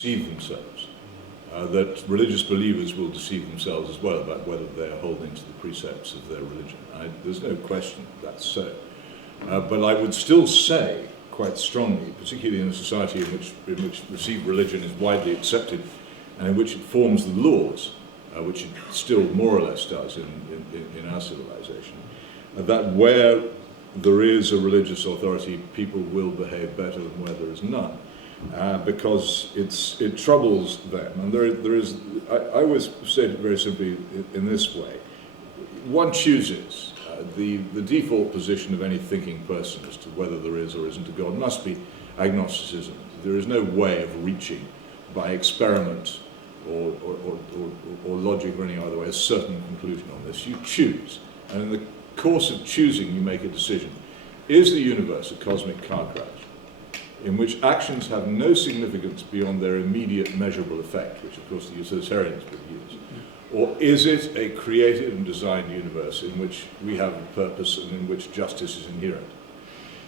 deceive themselves, that religious believers will deceive themselves as well about whether they are holding to the precepts of their religion. There's no question that's so. But I would still say quite strongly, particularly in a society in which received religion is widely accepted and in which it forms the laws, which it still more or less does in our civilization, that where there is a religious authority, people will behave better than where there is none. Because it troubles them, and there is. I always say it very simply in this way: one chooses. The default position of any thinking person as to whether there is or isn't a God must be agnosticism. There is no way of reaching by experiment or logic or any other way a certain conclusion on this. You choose, and in the course of choosing, you make a decision. Is the universe a cosmic car crash in which actions have no significance beyond their immediate measurable effect, which of course the utilitarians would use? Or is it a created and designed universe in which we have a purpose and in which justice is inherent?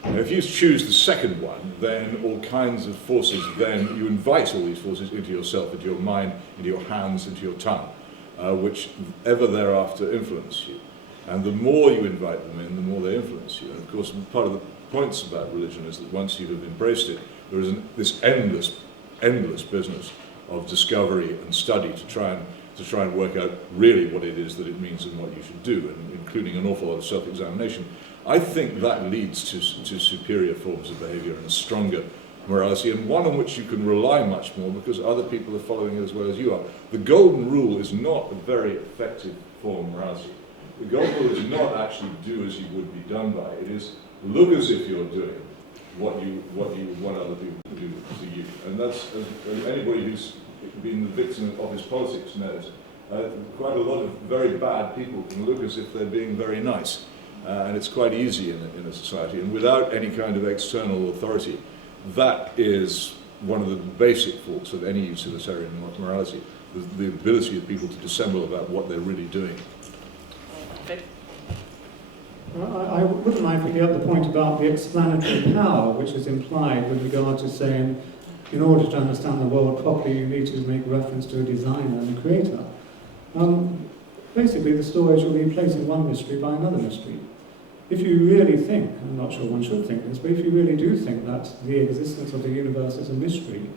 Now, if you choose the second one, then all kinds of forces, then you invite all these forces into yourself, into your mind, into your hands, into your tongue, which ever thereafter influence you. And the more you invite them in, the more they influence you. And of course, part of the points about religion is that once you have embraced it, there is this endless business of discovery and study to try and work out really what it is that it means and what you should do, and including an awful lot of self-examination. I think that leads to superior forms of behavior and a stronger morality, and one on which you can rely much more because other people are following it as well as you are. The golden rule is not a very effective form of morality. The golden rule is not actually do as you would be done by. It is look as if you're doing what you would want other people to do to you. And that's, as anybody who's been the victim of his politics knows, quite a lot of very bad people can look as if they're being very nice. And it's quite easy in a society. And without any kind of external authority, that is one of the basic faults of any utilitarian morality, the ability of people to dissemble about what they're really doing. I wouldn't mind picking up the point about the explanatory power which is implied with regard to saying, in order to understand the world properly, you need to make reference to a designer and a creator. Basically, the story is you're replacing one mystery by another mystery. If you really think, I'm not sure one should think this, but if you really do think that the existence of the universe is a mystery,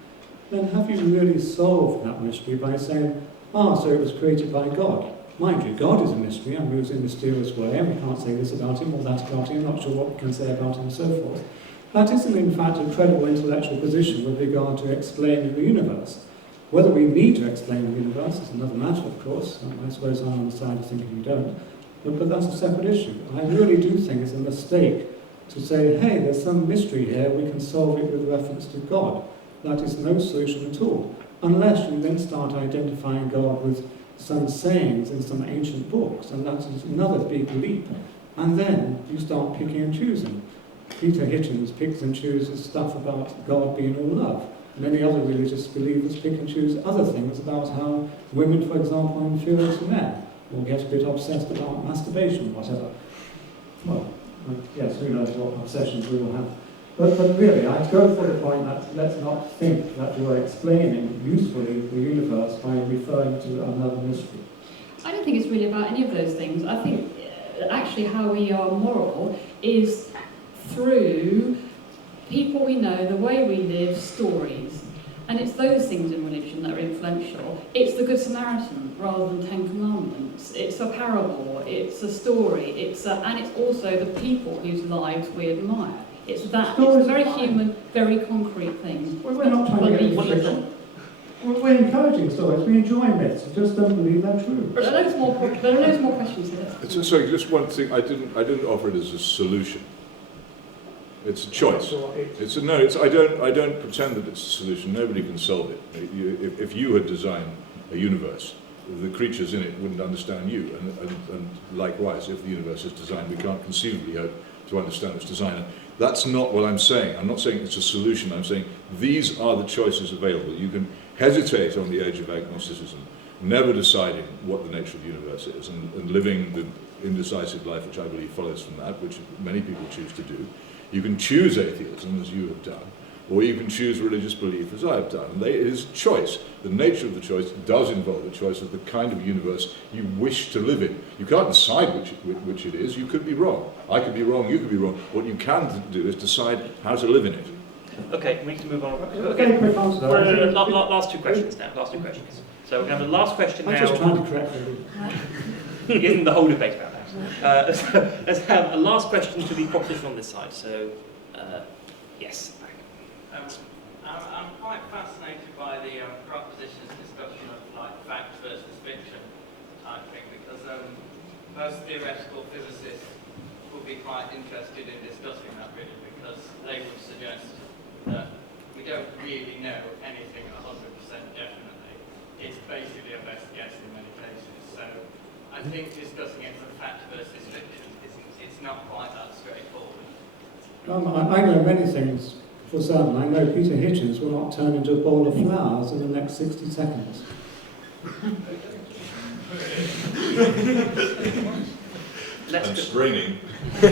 then have you really solved that mystery by saying, so it was created by God? Mind you, God is a mystery and moves in a mysterious way, and we can't say this about him or that about him, not sure what we can say about him and so forth. That isn't in fact a credible intellectual position with regard to explaining the universe. Whether we need to explain the universe is another matter, of course. I suppose I'm on the side of thinking we don't. But that's a separate issue. I really do think it's a mistake to say, hey, there's some mystery here, we can solve it with reference to God. That is no solution at all, unless you then start identifying God with some sayings in some ancient books, and that is another big leap. And then you start picking and choosing. Peter Hitchens picks and chooses stuff about God being all love. Many other religious believers pick and choose other things about how women, for example, are inferior to men, or get a bit obsessed about masturbation, whatever. Well, yes, who knows what obsessions we will have. But really, I'd go for the point that let's not think that you are explaining usefully the universe by referring to another mystery. I don't think it's really about any of those things. I think actually how we are moral is through people we know, the way we live, stories. And it's those things in religion that are influential. It's the Good Samaritan rather than Ten Commandments. It's a parable, it's a story, and it's also the people whose lives we admire. It's that, it's very human, very concrete things. Well, we're not trying to get religion. We're encouraging stories, we enjoy myths, we just don't believe they're true. But there are loads more questions here. Sorry, just one thing, I didn't offer it as a solution. It's a choice. I don't pretend that it's a solution. Nobody can solve it. If you had designed a universe, the creatures in it wouldn't understand you. And likewise, if the universe is designed, we can't conceivably hope to understand its designer. That's not what I'm saying. I'm not saying it's a solution. I'm saying these are the choices available. You can hesitate on the edge of agnosticism, never deciding what the nature of the universe is, and living the indecisive life which I believe follows from that, which many people choose to do. You can choose atheism, as you have done, or you can choose religious belief as I've done. And it is choice. The nature of the choice does involve the choice of the kind of universe you wish to live in. You can't decide which it is. You could be wrong. I could be wrong, you could be wrong. What you can do is decide how to live in it. Okay, we need to move on. Okay, quick answer. Last two questions now. Last two questions. So we're going to have the last question now. I'm just trying to correct you. Isn't the whole debate about that? Let's have a last question to the proposition on this side. So, yes. I'm quite fascinated by the proposition's discussion of like fact versus fiction type thing, because most theoretical physicists would be quite interested in discussing that really, because they would suggest that we don't really know anything 100% definitely. It's basically a best guess in many cases. So I think discussing it from fact versus fiction it's not quite that straightforward. I know many things for certain. I know Peter Hitchens will not turn into a bowl of flowers in the next 60 seconds. I'm straining. I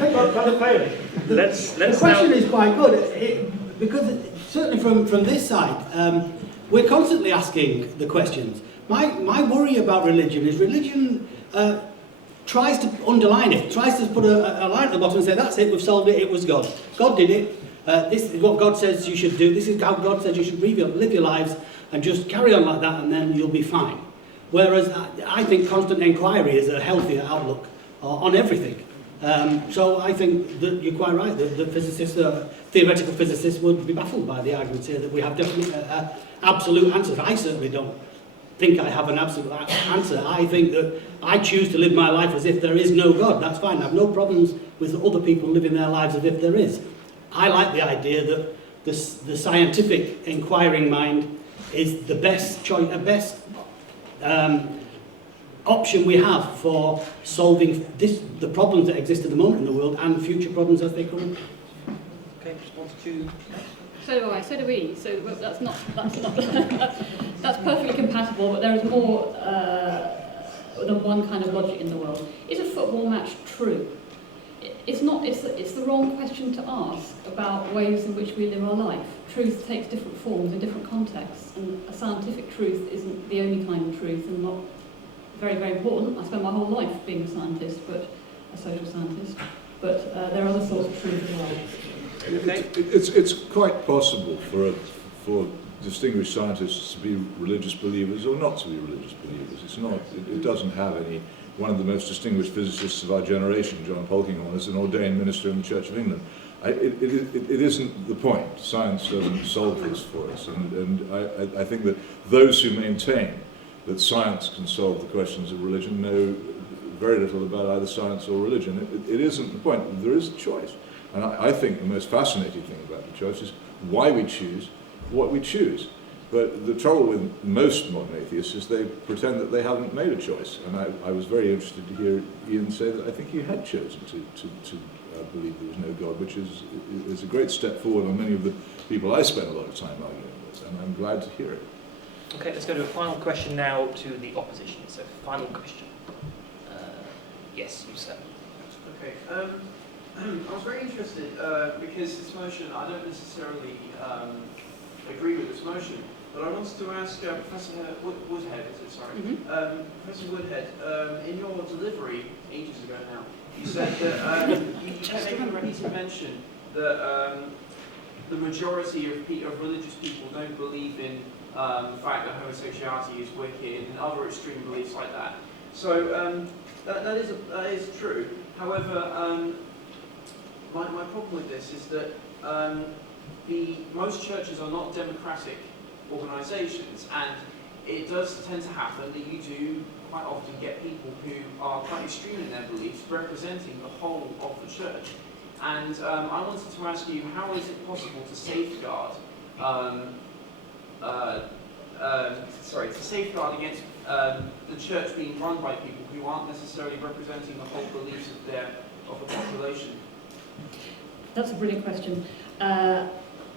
think Brother Paley. The question is quite good because certainly from this side, we're constantly asking the questions. My worry about religion is religion tries to underline it, tries to put a line at the bottom and say, that's it, we've solved it, it was God. God did it, this is what God says you should do, this is how God says you should live your lives, and just carry on like that and then you'll be fine. Whereas I think constant inquiry is a healthier outlook on everything. So I think that you're quite right, that physicists, theoretical physicists would be baffled by the arguments here that we have definite absolute answers. I certainly don't think I have an absolute answer. I think that I choose to live my life as if there is no God. That's fine. I have no problems with other people living their lives as if there is. I like the idea that the scientific inquiring mind is the best choice, option we have for solving the problems that exist at the moment in the world and future problems as they come. Okay, response to. So do I, so do we. So that's not that's perfectly compatible, but there is more than one kind of logic in the world. Is a football match true? It's not. It's the wrong question to ask about ways in which we live our life. Truth takes different forms in different contexts, and a scientific truth isn't the only kind of truth, and not very, very important. I spent my whole life being a scientist, but a social scientist. But there are other sorts of truth as well. Okay. It's quite possible for distinguished scientists to be religious believers or not to be religious believers. It's not. It doesn't have any. One of the most distinguished physicists of our generation, John Polkinghorne, is an ordained minister in the Church of England. It isn't the point. Science doesn't solve this for us, and I think that those who maintain that science can solve the questions of religion know very little about either science or religion. It isn't the point. There is a choice. And I think the most fascinating thing about the choice is why we choose what we choose. But the trouble with most modern atheists is they pretend that they haven't made a choice. And I was very interested to hear Ian say that I think he had chosen to believe there was no God, which is a great step forward on many of the people I spent a lot of time arguing with. And I'm glad to hear it. Okay, let's go to a final question now to the opposition. So, final question. Yes, you sir. Okay. I was very interested because this motion, I don't necessarily agree with this motion, but I wanted to ask Professor Woodhead, is it, sorry? Mm-hmm. Professor Woodhead, in your delivery ages ago now, you said that you kept making a repeated mention that the majority of religious people don't believe in the fact that homosexuality is wicked and other extreme beliefs like that. So that is true. However, my problem with this is that most churches are not democratic organisations, and it does tend to happen that you do quite often get people who are quite extreme in their beliefs representing the whole of the church. And I wanted to ask you, how is it possible to safeguard against the church being run by people who aren't necessarily representing the whole beliefs of the population? That's a brilliant question.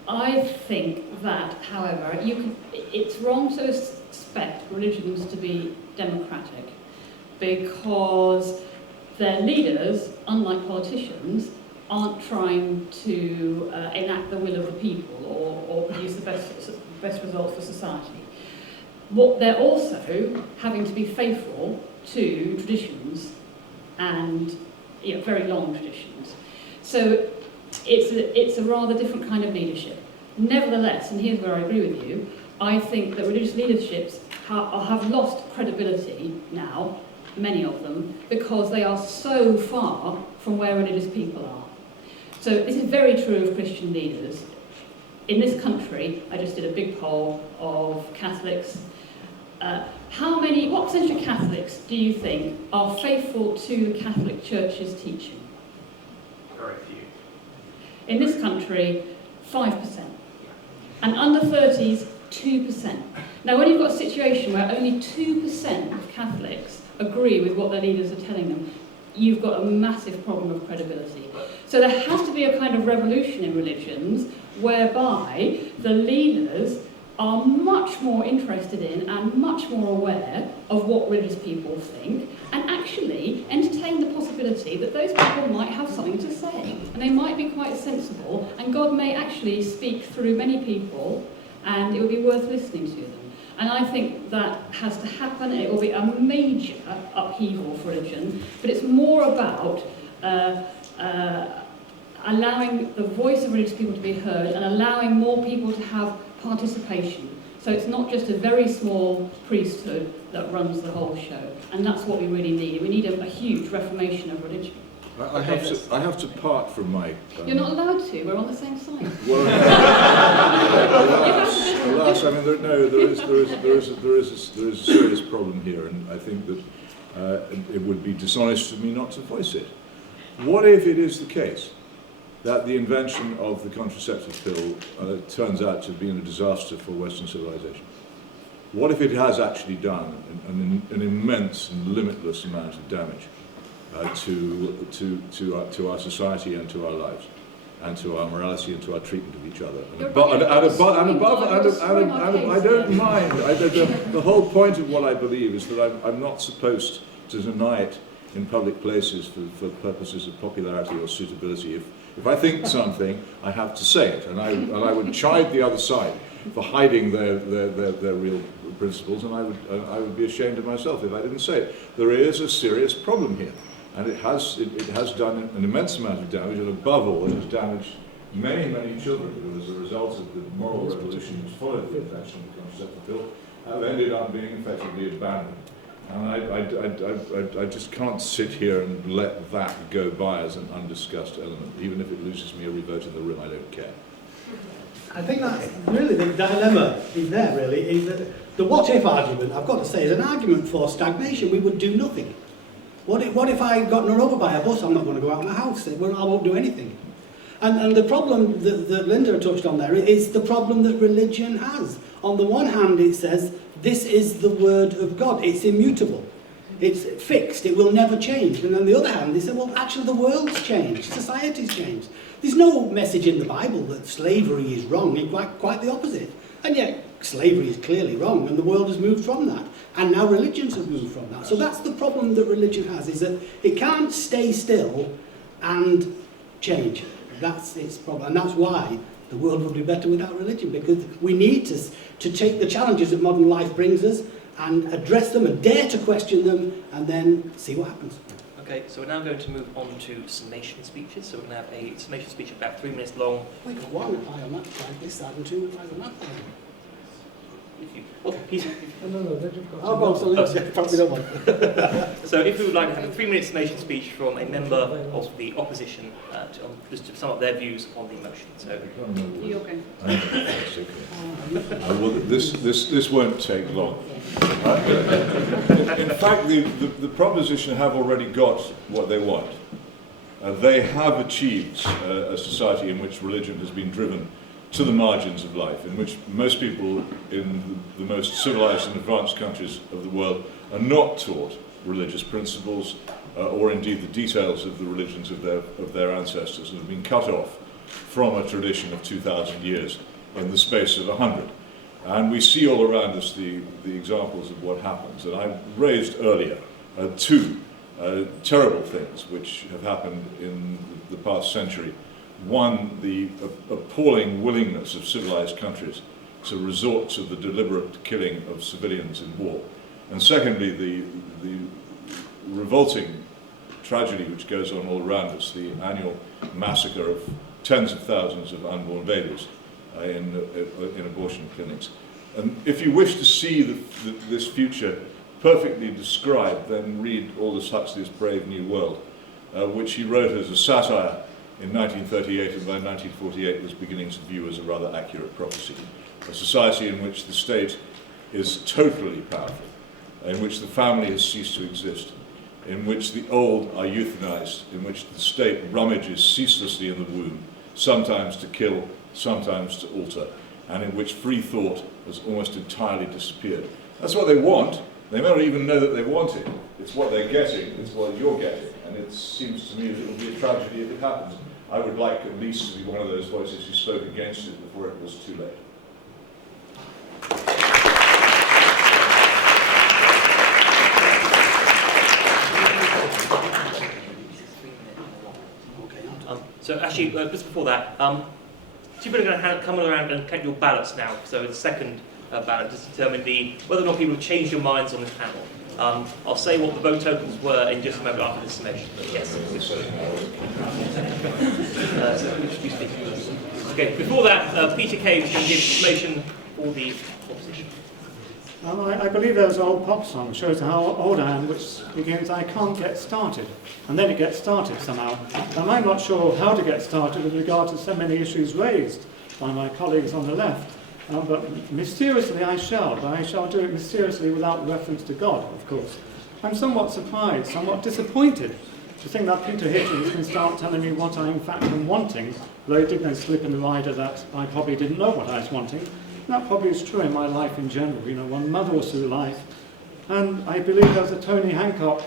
I think that, however, it's wrong to expect religions to be democratic because their leaders, unlike politicians, aren't trying to enact the will of the people or produce the best results for society. What they're also having to be faithful to traditions, and very long traditions. So it's a rather different kind of leadership. Nevertheless, and here's where I agree with you, I think that religious leaderships have lost credibility now, many of them, because they are so far from where religious people are. So this is very true of Christian leaders. In this country, I just did a big poll of Catholics. What percentage of Catholics do you think are faithful to the Catholic Church's teaching? Very few. In this country, 5%. And under 30s, 2%. Now, when you've got a situation where only 2% of Catholics agree with what their leaders are telling them, you've got a massive problem of credibility. So there has to be a kind of revolution in religions whereby the leaders are much more interested in and much more aware of what religious people think, and actually entertain the possibility that those people might have something to say, and they might be quite sensible, and God may actually speak through many people, and it would be worth listening to them. And I think that has to happen. It will be a major upheaval for religion, but it's more about allowing the voice of religious people to be heard and allowing more people to have participation. So it's not just a very small priesthood that runs the whole show, and that's what we really need. We need a huge reformation of religion. I have to part from my... You're not allowed to, we're on the same side. Well, alas, I mean, there is a serious problem here, and I think that it would be dishonest of me not to voice it. What if it is the case that the invention of the contraceptive pill turns out to have been a disaster for Western civilization? What if it has actually done an immense and limitless amount of damage to our society and to our lives, and to our morality and to our treatment of each other? I don't mind. The whole point of what I believe is that I'm not supposed to deny it in public places for purposes of popularity or suitability. If I think something, I have to say it, and I would chide the other side for hiding their real principles, and I would be ashamed of myself if I didn't say it. There is a serious problem here, and it has done an immense amount of damage, and above all, it has damaged many children who, as a result of the moral revolution which followed the invention of the contraceptive pill, have ended up being effectively abandoned. And I just can't sit here and let that go by as an undiscussed element. Even if it loses me every vote in the room, I don't care. I think that really the dilemma is there, really, is that the what-if argument, I've got to say, is an argument for stagnation. We would do nothing. What if I got run over by a bus? I'm not going to go out of my house. I won't do anything. And the problem that Linda touched on there is the problem that religion has. On the one hand, it says, this is the word of God. It's immutable. It's fixed. It will never change. And on the other hand, they say, well, actually, the world's changed. Society's changed. There's no message in the Bible that slavery is wrong. It's quite the opposite. And yet, slavery is clearly wrong, and the world has moved from that. And now religions have moved from that. So that's the problem that religion has, is that it can't stay still and change. That's its problem. And that's why the world would be better without religion, because we need to take the challenges that modern life brings us and address them and dare to question them and then see what happens. Okay, so we're now going to move on to summation speeches. So we're going to have a summation speech about 3 minutes long. We got one reply on that side, this side, and two replies on that side. Probably don't want. So if we would like to have a 3-minute summation speech from a member of the opposition just to sum up their views on the motion. So You're going. That's okay. Well, this won't take long. In fact, the proposition have already got what they want. They have achieved a society in which religion has been driven to the margins of life, in which most people in the most civilized and advanced countries of the world are not taught religious principles or indeed the details of the religions of their ancestors, and have been cut off from a tradition of 2,000 years in the space of 100. And we see all around us the examples of what happens. And I raised earlier two terrible things which have happened in the past century. One, the appalling willingness of civilized countries to resort to the deliberate killing of civilians in war. And secondly, the revolting tragedy which goes on all around us, the annual massacre of tens of thousands of unborn babies in abortion clinics. And if you wish to see this future perfectly described, then read Aldous Huxley's Brave New World, which he wrote as a satire in 1938, and by 1948 was beginning to view as a rather accurate prophecy. A society in which the state is totally powerful, in which the family has ceased to exist, in which the old are euthanized, in which the state rummages ceaselessly in the womb, sometimes to kill, sometimes to alter, and in which free thought has almost entirely disappeared. That's what they want. They may not even know that they want it. It's what they're getting, it's what you're getting, and it seems to me that it will be a tragedy if it happens. I would like at least to be one of those voices who spoke against it before it was too late. So actually, just before that, people are going to come around and count your ballots now. So the second ballot to determine whether or not people have changed your minds on this panel. I'll say what the vote totals were in just a moment after the summation. Yes. Okay. Before that, Peter Kay is going to give summation for the opposition. I believe there's an old pop song, shows how old I am, which begins, I can't get started. And then it gets started somehow. And I'm not sure how to get started with regard to so many issues raised by my colleagues on the left. But mysteriously I shall. But I shall do it mysteriously without reference to God, of course. I'm somewhat surprised, somewhat disappointed to think that Peter Hitchens can start telling me what I in fact am wanting, though he did no slip in the rider that I probably didn't know what I was wanting. That probably is true in my life in general. You know, one muddles through life. And I believe there's a Tony Hancock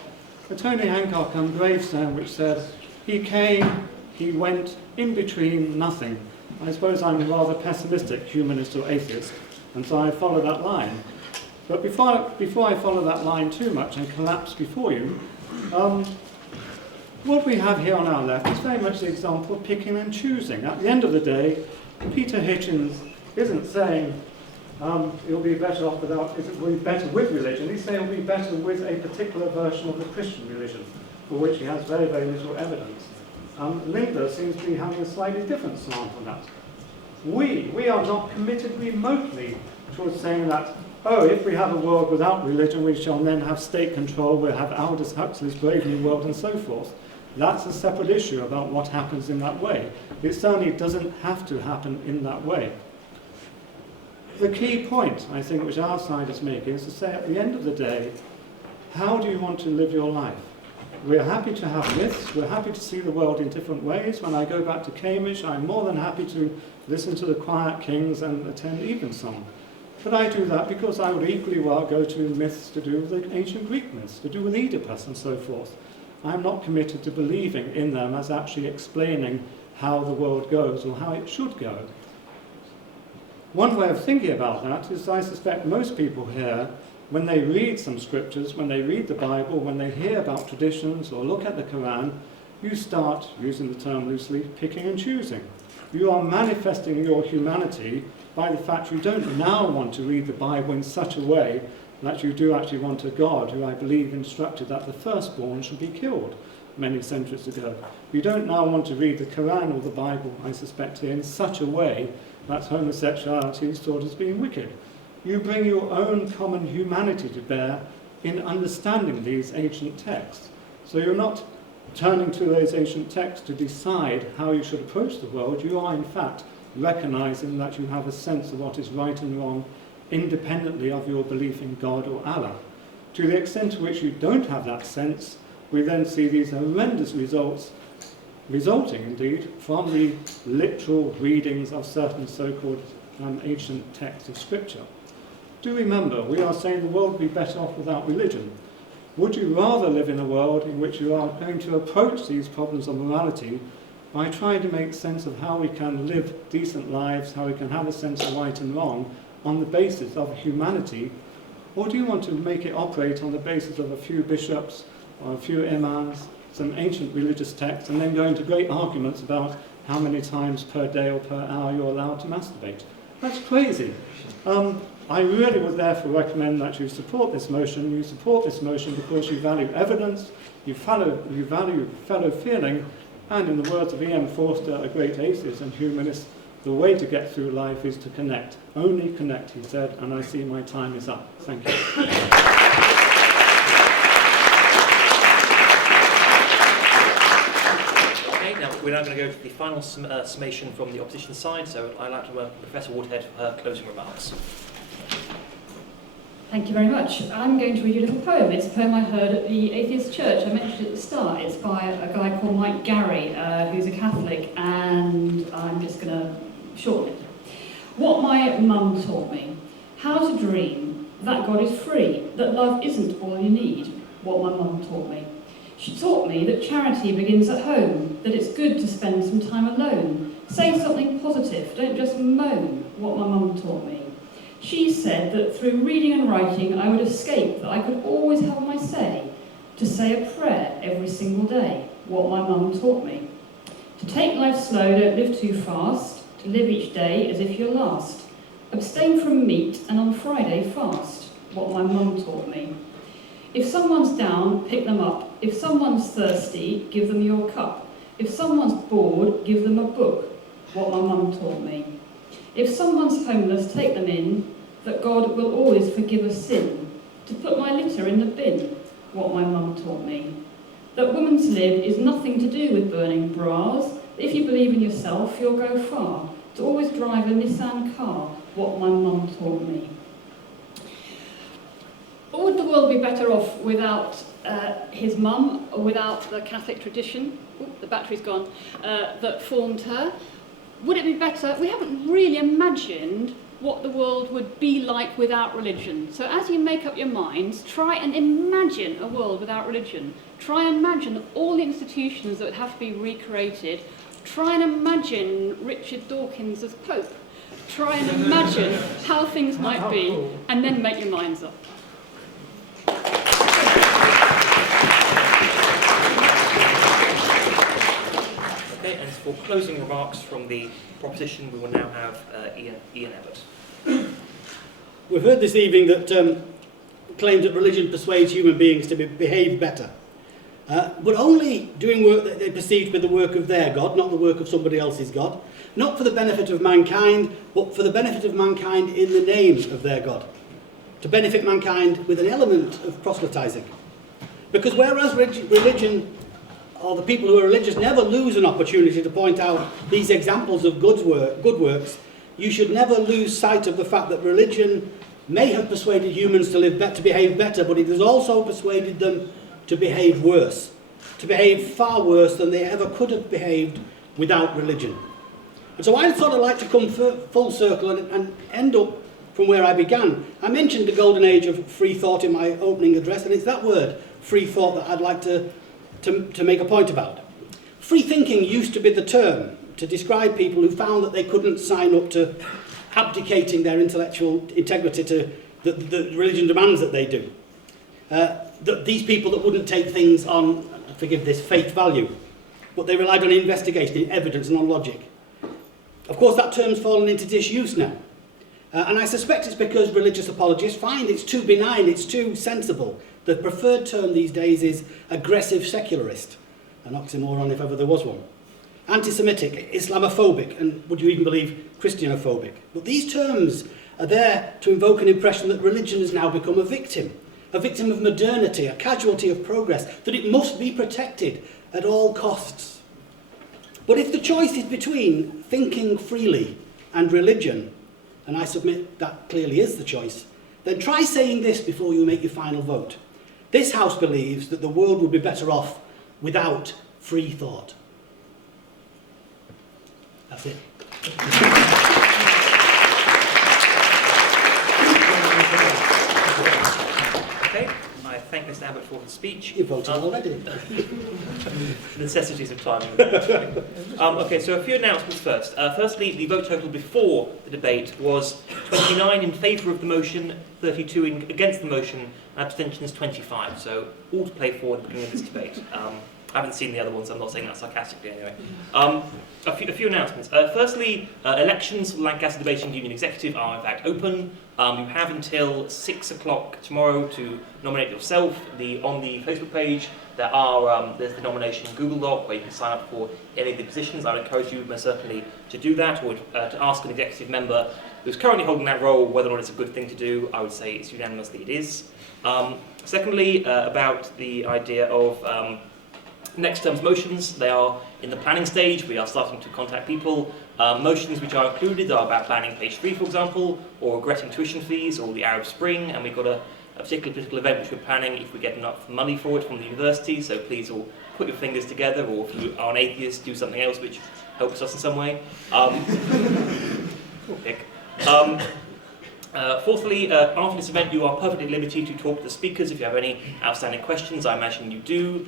gravestone which said, he came, he went, in between, nothing. I suppose I'm a rather pessimistic humanist or atheist, and so I follow that line. But before I follow that line too much and collapse before you, what we have here on our left is very much the example of picking and choosing. At the end of the day, Peter Hitchens isn't saying it'll be better off without, it will be better with religion. He's saying it'll be better with a particular version of the Christian religion, for which he has very, very little evidence. Linda seems to be having a slightly different slant on that. We are not committed remotely towards saying that, oh, if we have a world without religion, we shall then have state control, we'll have Aldous Huxley's Brave New World and so forth. That's a separate issue about what happens in that way. It certainly doesn't have to happen in that way. The key point, I think, which our side is making is to say at the end of the day, how do you want to live your life? We're happy to have myths, we're happy to see the world in different ways. When I go back to Cambridge, I'm more than happy to listen to the Quiet Kings and attend evensong. But I do that because I would equally well go to myths to do with the ancient Greek myths, to do with Oedipus and so forth. I'm not committed to believing in them as actually explaining how the world goes or how it should go. One way of thinking about that is I suspect most people here, when they read some scriptures, when they read the Bible, when they hear about traditions or look at the Quran, you start, using the term loosely, picking and choosing. You are manifesting your humanity by the fact you don't now want to read the Bible in such a way that you do actually want a God who I believe instructed that the firstborn should be killed many centuries ago. You don't now want to read the Quran or the Bible, I suspect here, in such a way that homosexuality is thought as being wicked. You bring your own common humanity to bear in understanding these ancient texts. So you're not turning to those ancient texts to decide how you should approach the world. You are, in fact, recognizing that you have a sense of what is right and wrong independently of your belief in God or Allah. To the extent to which you don't have that sense, we then see these horrendous results, resulting indeed from the literal readings of certain so-called ancient texts of Scripture. Do remember, we are saying the world would be better off without religion. Would you rather live in a world in which you are going to approach these problems of morality by trying to make sense of how we can live decent lives, how we can have a sense of right and wrong on the basis of humanity, or do you want to make it operate on the basis of a few bishops, or a few imams, some ancient religious texts, and then go into great arguments about how many times per day or per hour you're allowed to masturbate. That's crazy. I really would therefore recommend that you support this motion. You support this motion because you value evidence, you value fellow feeling, and in the words of E.M. Forster, a great atheist and humanist, the way to get through life is to connect. Only connect, he said, and I see my time is up. Thank you. We're now going to go to the final summation from the opposition side, so I'd like to welcome Professor Woodhead for her closing remarks. Thank you very much. I'm going to read you a little poem. It's a poem I heard at the Atheist Church. I mentioned it at the start. It's by a guy called Mike Gary, who's a Catholic, and I'm just going to shorten it. What my mum taught me. How to dream, that God is free, that love isn't all you need. What my mum taught me. She taught me that charity begins at home, that it's good to spend some time alone. Say something positive, don't just moan. What my mum taught me. She said that through reading and writing I would escape, that I could always have my say, to say a prayer every single day. What my mum taught me. To take life slow, don't live too fast, to live each day as if you're last. Abstain from meat and on Friday fast. What my mum taught me. If someone's down, pick them up. If someone's thirsty, give them your cup. If someone's bored, give them a book. What my mum taught me. If someone's homeless, take them in, that God will always forgive a sin. To put my litter in the bin. What my mum taught me. That woman's lib is nothing to do with burning bras. If you believe in yourself, you'll go far. To always drive a Nissan car. What my mum taught me. Would the world be better off without his mum, or without the Catholic tradition, the battery's gone, that formed her? Would it be better? We haven't really imagined what the world would be like without religion. So as you make up your minds, try and imagine a world without religion. Try and imagine all the institutions that would have to be recreated. Try and imagine Richard Dawkins as Pope. Try and imagine how things might be, and then make your minds up. Okay, and for closing remarks from the proposition, we will now have Ian Abbott. We've heard this evening that claims that religion persuades human beings to behave better, but only doing work that they perceive to be the work of their God, not the work of somebody else's God, not for the benefit of mankind, but for the benefit of mankind in the name of their God, to benefit mankind with an element of proselytizing. Because whereas religion, or the people who are religious, never lose an opportunity to point out these examples of good works, you should never lose sight of the fact that religion may have persuaded humans to behave better, but it has also persuaded them to behave worse, to behave far worse than they ever could have behaved without religion. And so I'd sort of like to come full circle and end up from where I began. I mentioned the golden age of free thought in my opening address, and it's that word, free thought, that I'd like to make a point about. Free thinking used to be the term to describe people who found that they couldn't sign up to abdicating their intellectual integrity to the religion demands that they do. These people that wouldn't take things on, forgive this, faith value, but they relied on investigation, evidence and on logic. Of course, that term's fallen into disuse now. And I suspect it's because religious apologists find it's too benign, it's too sensible. The preferred term these days is aggressive secularist, an oxymoron if ever there was one. Anti-Semitic, Islamophobic, and would you even believe Christianophobic. But these terms are there to invoke an impression that religion has now become a victim of modernity, a casualty of progress, that it must be protected at all costs. But if the choice is between thinking freely and religion, and I submit that clearly is the choice, then try saying this before you make your final vote. This House believes that the world would be better off without free thought. That's it. Okay, I thank Mr. Abbott for his speech. You voted already. The necessities of time. Okay, so a few announcements first. Firstly, the vote total before the debate was 29 in favour of the motion, 32 against the motion, abstentions 25. So all to play for at the beginning of this debate. I haven't seen the other ones, I'm not saying that sarcastically anyway. A few announcements. Firstly, elections for the Lancaster Debating Union Executive are in fact open. You have until 6 o'clock tomorrow to nominate yourself. On the Facebook page, there's the nomination Google Doc where you can sign up for any of the positions. I would encourage you most certainly to do that, or to ask an executive member who's currently holding that role whether or not it's a good thing to do. I would say it's unanimously it is. Secondly, about the idea of next term's motions, they are in the planning stage. We are starting to contact people. Motions which are included are about banning page 3, for example, or regretting tuition fees, or the Arab Spring, and we've got a particular political event which we're planning if we get enough money for it from the university, so please all put your fingers together, or if you are an atheist, do something else which helps us in some way. Fourthly, after this event you are perfectly at liberty to talk to the speakers if you have any outstanding questions. I imagine you do.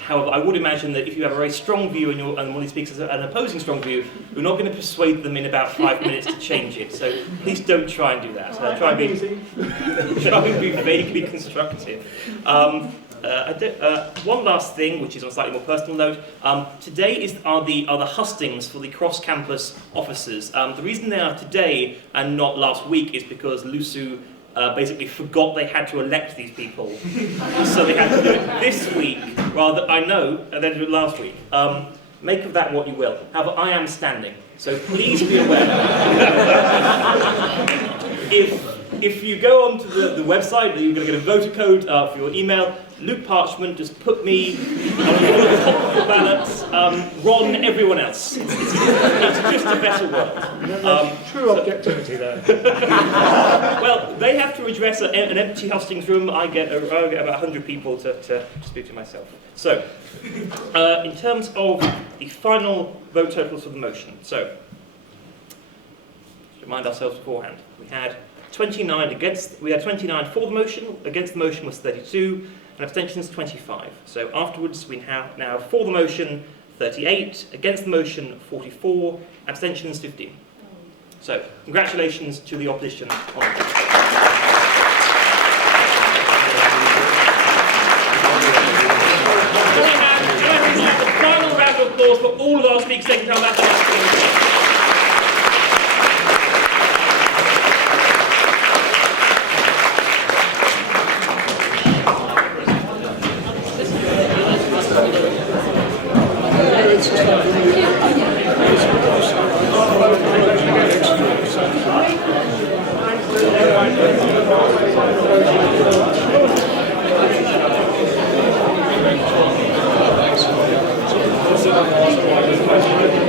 However, I would imagine that if you have a very strong view and one of these speakers has an opposing strong view, you're not going to persuade them in about 5 minutes to change it. So please don't try and do that. Try and be vaguely constructive. One last thing, which is on a slightly more personal note. Today are the hustings for the cross-campus officers. The reason they are today and not last week is because LUSU basically forgot they had to elect these people. So they had to do it this week, rather than do it last week. Make of that what you will. However, I am standing, so please be aware. If you go onto the website, you're going to get a voter code for your email. Luke Parchment, just put me on the top of the ballots. Ron, everyone else. It's just a better world. True objectivity there. Well, they have to address an empty hustings room. I get about 100 people to speak to myself. So, in terms of the final vote totals for the motion, so let's remind ourselves beforehand. We had 29 for the motion. Against the motion was 32. And abstentions 25. So afterwards we now for the motion 38, against the motion 44, abstentions 15. So congratulations to the opposition on that. Final round of applause for all of our speakers taking time out of Thank you.